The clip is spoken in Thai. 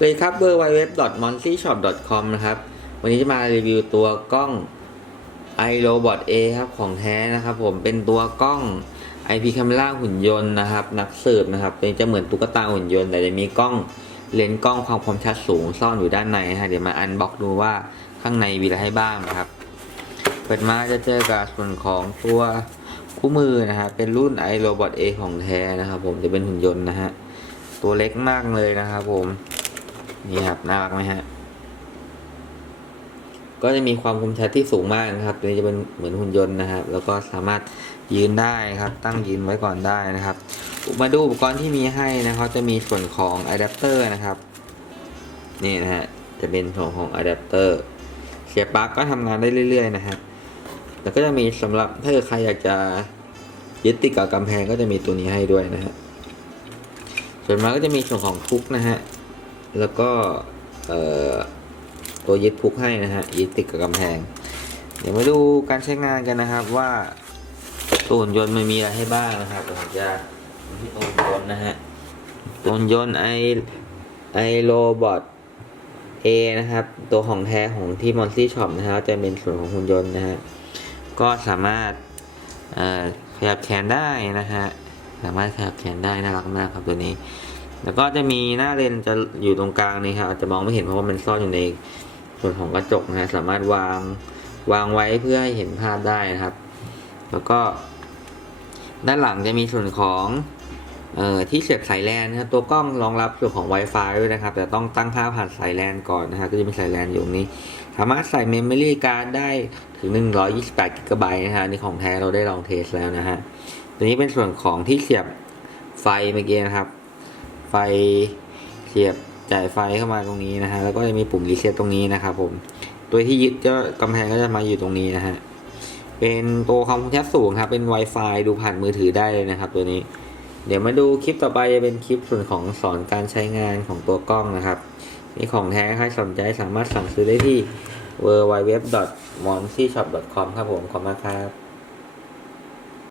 เลยครับ w w w m o n c y s h o p c o m นะครับ วันนี้จะมารีวิวตัวกล้อง iRobot A ครับของแท้นะครับผมเป็นตัวกล้อง IP Camera หุ่นยนต์นะครับ นักสืบนะครับเป็นจะเหมือนตุ๊กตาหุ่นยนต์ แต่จะมีกล้องเลนส์กล้องความคมชัดสูงซ่อนอยู่ด้านในนะฮะเดี๋ยวมาอันบ็อกดูว่าข้างในมีอะไรให้บ้างนะครับ เปิดมาจะเจอกับส่วนของตัวคู่มือนะฮะเป็นรุ่น iRobot A ของแท้นะครับ ผมจะเป็นหุ่นยนต์นะฮะตัวเล็กมากเลยนะครับผม นี่ครับน่ารักไหมฮะ ก็จะมีความคมชัดที่สูงมากนะครับตัวนี้จะเป็นเหมือนหุ่นยนต์นะครับ แล้วก็สามารถยืนได้ครับ ตั้งยืนไว้ก่อนได้นะครับ มาดูอุปกรณ์ที่มีให้นะครับจะมีส่วนของอะแดปเตอร์นะครับ นี่นะฮะจะเป็นส่วนของอะแดปเตอร์เสียบปลั๊กก็ทำงานได้เรื่อย ๆ นะฮะแล้วก็จะมีสำหรับถ้าเกิดใครอยากจะยึดติดกับกำแพงก็จะมีตัวนี้ให้ด้วยนะฮะส่วนมากก็จะมีส่วนของทุกนะฮะ แล้วก็ตัวยึดพุกให้นะฮะยึดติดกับกำแพง เดี๋ยวมาดูการใช้งานกันนะครับว่าตัวหุ่นยนต์มันมีอะไรให้บ้างนะครับผมจะที่ตัวหุ่นยนต์นะฮะตัวหุ่นยนต์ไอไอโรบอทเอนะครับ ตัวของแท้ของที่มอนซี่ช็อปนะฮะจะเป็นส่วนของหุ่นยนต์นะฮะก็สามารถขยับแขนได้นะฮะสามารถขยับแขนได้น่ารักมากครับตัวนี้ แล้วก็จะมีหน้าเลนจะอยู่ตรงกลางนี่ครับอาจจะมองไม่เห็นเพราะว่ามันซ่อนอยู่ในส่วนของกระจกนะฮะสามารถวางวางไว้เพื่อให้เห็นภาพได้นะครับ แล้วก็ด้านหลังจะมีส่วนของออที่เสียบสายแลนนะครับตัวกล้องรองรับส่วนของ Wi-Fi ด้วยนะครับ แต่ต้องตั้งค่าผ่านสายแลนก่อนนะครับก็จะมีสายแลนอยู่ตรงนี้ สามารถใส่เมมโมรี่การ์ดได้ถึง 128กิกะไบต์นะฮะนี่ของแท้เราได้ลองเทสแล้วนะฮะตัวนี้เป็นส่วนของที่เสียบไฟเมื่อกี้นะครับ ฟเสียบจ่ายไฟเข้ามาตรงนี้นะฮะแล้วก็จะมีปุ่มรีเซ็ตตรงนี้นะครับผมตัวที่ยึดก็กำแพงก็จะมาอยู่ตรงนี้นะฮะเป็นตัวคอมพิวเตอร์สูงครับเป็น Wi-Fi ดูผ่านมือถือได้เลยนะครับ ตัวนี้ เดี๋ยวมาดูคลิปต่อไปจะเป็นคลิปส่วนของสอนการใช้งานของตัวกล้องนะครับนี่ของแท้ใครสนใจสามารถสั่งซื้อได้ที่ w w w m o n c y s h o p c o m ครับผมขอบคุณครับ